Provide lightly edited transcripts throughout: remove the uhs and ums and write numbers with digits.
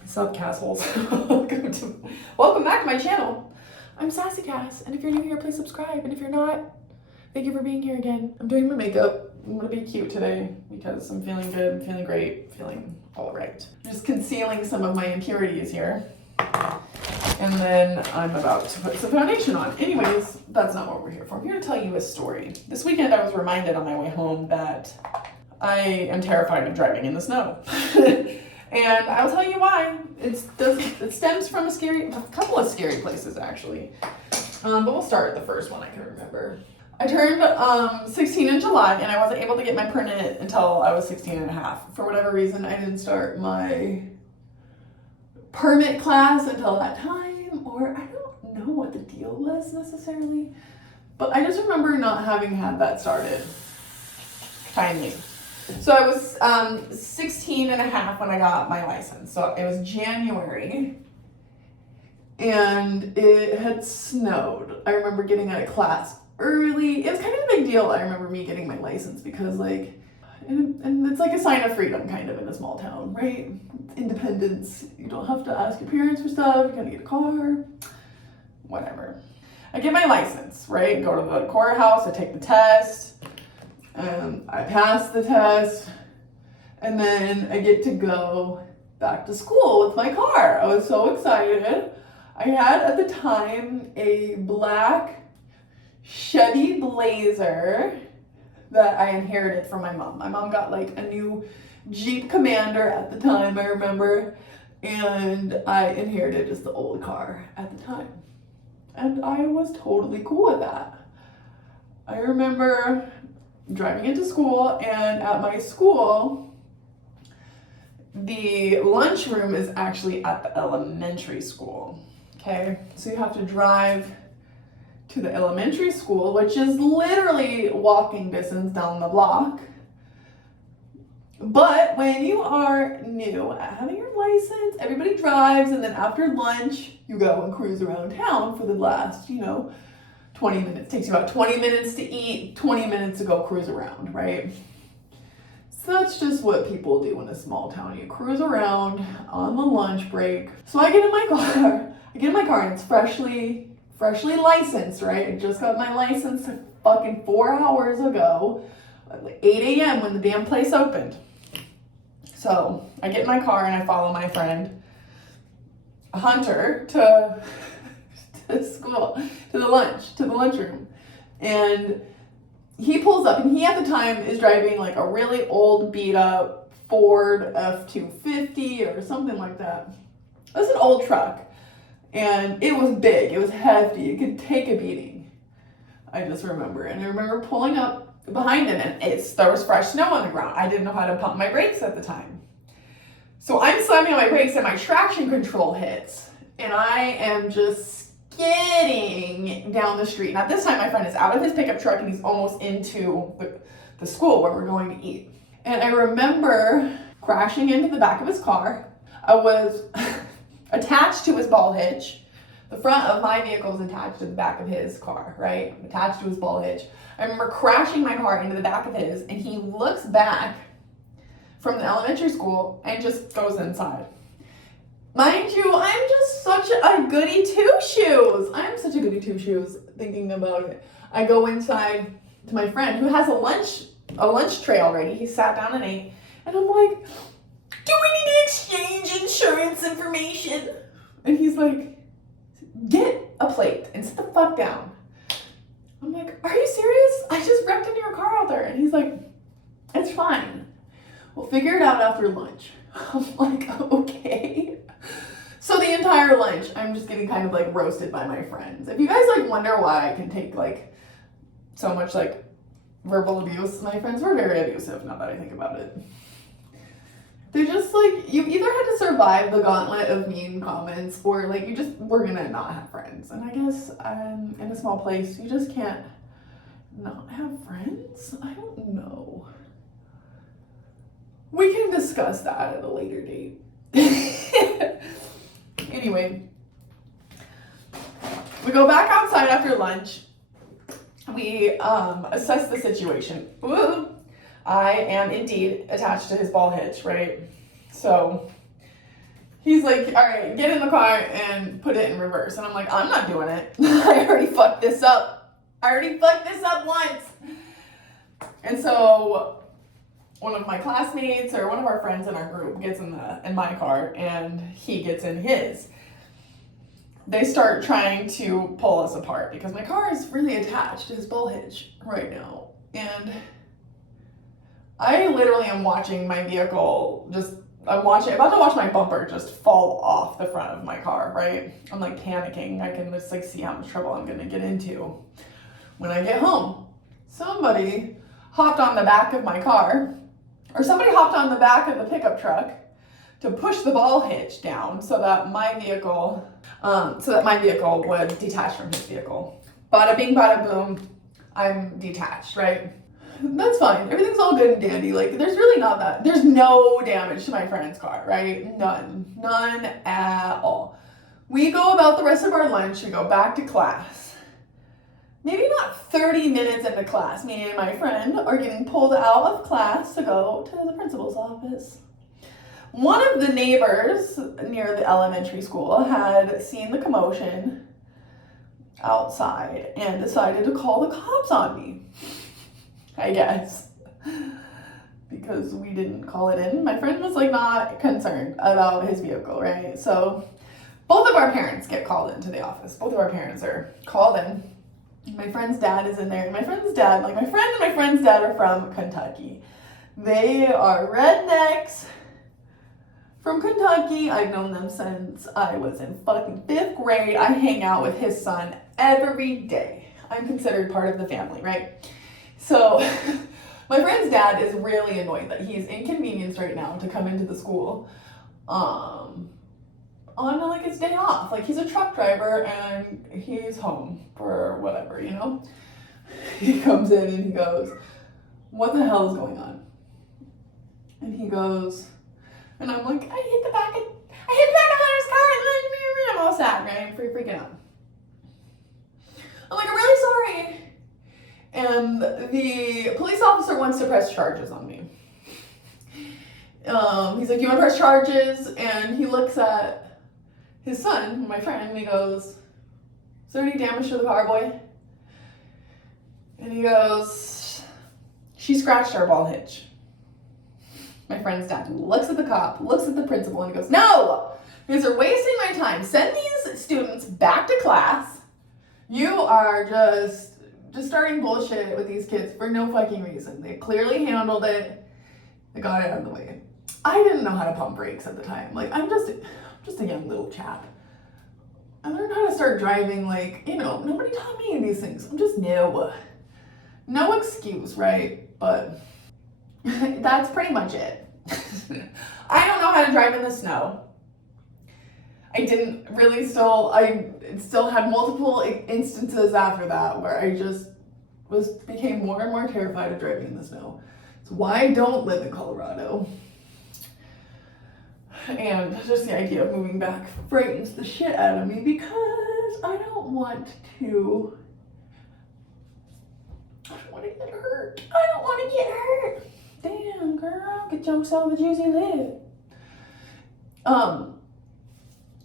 What's up, Cassholes? Welcome back to my channel. I'm Sassy Cass, and if you're new here, please subscribe. And if you're not, thank you for being here again. I'm doing my makeup. I'm gonna be cute today because I'm feeling good, I'm feeling great, feeling all right. I'm just concealing some of my impurities here. And then I'm about to put some foundation on. Anyways, that's not what we're here for. I'm here to tell you a story. This weekend I was reminded on my way home that I am terrified of driving in the snow. And I'll tell you why. It stems from a couple of scary places actually. But we'll start with the first one I can remember. I turned 16 in July and I wasn't able to get my permit until I was 16 and a half. For whatever reason, I didn't start my permit class until that time, or I don't know what the deal was necessarily, but I just remember not having had that started. Kindly. So I was 16 and a half when I got my license. So it was January and it had snowed. I remember getting out of class early. It was kind of a big deal. I remember me getting my license because and it's like a sign of freedom kind of in a small town, right? Independence. You don't have to ask your parents for stuff. You gotta get a car, whatever. I get my license, right? Go to the courthouse, I take the test. I passed the test, and then I get to go back to school with my car. I was so excited. I had at the time a black Chevy Blazer that I inherited from my mom. My mom got like a new Jeep Commander at the time, I remember, and I inherited just the old car at the time. And I was totally cool with that. I remember driving into school, and at my school, the lunchroom is actually at the elementary school, okay? So you have to drive to the elementary school, which is literally walking distance down the block. But when you are new at having your license, everybody drives, and then after lunch, you go and cruise around town for the last, 20 minutes. Takes you about 20 minutes to eat, 20 minutes to go cruise around, right? So that's just what people do in a small town. You cruise around on the lunch break. So I get in my car, and it's freshly licensed, right? I just got my license fucking 4 hours ago, like 8 a.m. when the damn place opened. So I get in my car and I follow my friend Hunter to school, to the lunchroom. And he pulls up, and he at the time is driving like a really old beat up Ford F-250 or something like that. It was an old truck. And it was big, it was hefty, it could take a beating. I just remember. And I remember pulling up behind him, and there was fresh snow on the ground. I didn't know how to pump my brakes at the time. So I'm slamming on my brakes and my traction control hits. And I am just skidding down the street. And at this time, my friend is out of his pickup truck and he's almost into the school where we're going to eat. And I remember crashing into the back of his car. I was attached to his ball hitch. The front of my vehicle was attached to the back of his car, right? Attached to his ball hitch. I remember crashing my car into the back of his, and he looks back from the elementary school and just goes inside. Mind you, I'm just such a goody two-shoes. I'm such a goody two-shoes thinking about it. I go inside to my friend who has a lunch tray already. He sat down and ate, and I'm like, do we need to exchange insurance information? And he's like, get a plate and sit the fuck down. I'm like, are you serious? I just wrecked into your car out there. And he's like, it's fine. We'll figure it out after lunch. I'm like, okay. So the entire lunch, I'm just getting kind of like roasted by my friends. If you guys like wonder why I can take like so much like verbal abuse, my friends were very abusive now that I think about it. They're just like, you either had to survive the gauntlet of mean comments, or like you just were gonna not have friends. And I guess in a small place, you just can't not have friends? I don't know. We can discuss that at a later date. Anyway, we go back outside after lunch. We assess the situation. Ooh. I am indeed attached to his ball hitch, right? So he's like, all right, get in the car and put it in reverse. And I'm like, I'm not doing it. I already fucked this up. Once. And so one of my classmates or one of our friends in our group gets in my car and he gets in his. They start trying to pull us apart because my car is really attached to his ball hitch right now. And I literally am watching my vehicle about to watch my bumper just fall off the front of my car, right? I'm like panicking. I can just like see how much trouble I'm gonna get into when I get home. Somebody hopped on the back of my car, or somebody hopped on the back of the pickup truck to push the ball hitch down so that my vehicle would detach from his vehicle. Bada bing, bada boom, I'm detached, right? That's fine. Everything's all good and dandy. Like, there's no damage to my friend's car, right? None at all. We go about the rest of our lunch. We go back to class. Maybe not 30 minutes into class, me and my friend are getting pulled out of class to go to the principal's office. One of the neighbors near the elementary school had seen the commotion outside and decided to call the cops on me. I guess, because we didn't call it in. My friend was like not concerned about his vehicle, right? So both of our parents get called into the office. Both of our parents are called in. My friend's dad is in there. My friend and my friend's dad are from Kentucky. They are rednecks from Kentucky. I've known them since I was in fucking 5th grade. I hang out with his son every day. I'm considered part of the family, right? So my friend's dad is really annoyed that he's inconvenienced right now to come into the school on like his day off. Like, he's a truck driver and he's home for whatever, you know? He comes in and he goes, what the hell is going on? And he goes, and I'm like, I hit the back of Hunter's car and I'm all sad, right? I'm freaking out. I'm like, I'm really sorry. And the police officer wants to press charges on me. He's like, you want to press charges? And he looks at his son, my friend, and he goes, is there any damage to the car, boy? And he goes, she scratched our ball hitch. My friend's dad looks at the cop, looks at the principal, and he goes, no! Because they're wasting my time. Send these students back to class. You are just starting bullshit with these kids for no fucking reason. They clearly handled it. They got it out of the way. I didn't know how to pump brakes at the time. Like, I'm just a young little chap. I learned how to start driving, like, you know, nobody taught me these things. I'm just new. No excuse, right? But that's pretty much it. I don't know how to drive in the snow. I still had multiple instances after that where I just became more and more terrified of driving in the snow. It's why I don't live in Colorado. And just the idea of moving back frightens the shit out of me because I don't want to get hurt. I don't want to get hurt. Damn, girl, get yourself a juicy lid.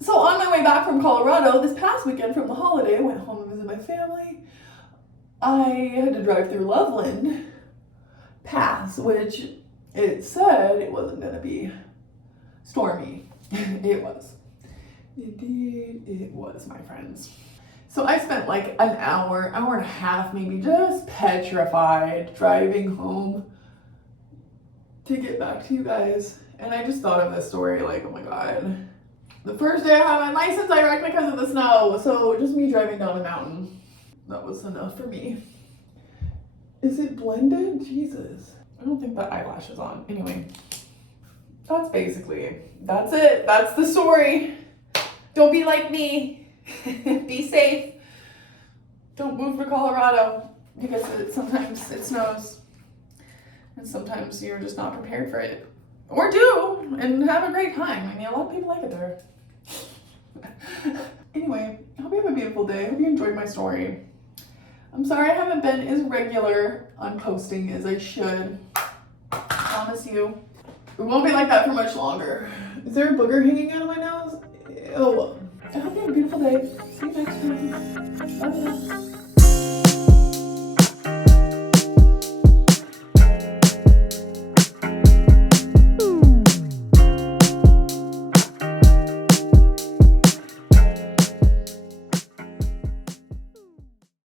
So on my way back from Colorado, this past weekend from the holiday, I went home to visit my family. I had to drive through Loveland Pass, which it said it wasn't going to be stormy. It was. Indeed, it was, my friends. So I spent like an hour and a half maybe, just petrified driving home to get back to you guys. And I just thought of this story like, oh my God. The first day I had my license, I wrecked because of the snow. So just me driving down a mountain, that was enough for me. Is it blended? Jesus. I don't think that eyelash is on. Anyway, that's it. That's the story. Don't be like me. Be safe. Don't move to Colorado because sometimes it snows. And sometimes you're just not prepared for it. Or do, and have a great time. I mean, a lot of people like it there. Anyway, I hope you have a beautiful day. I hope you enjoyed my story. I'm sorry I haven't been as regular on posting as I should. promise you. It won't be like that for much longer. Is there a booger hanging out of my nose? Ew. I hope you have a beautiful day. See you next time. Love you.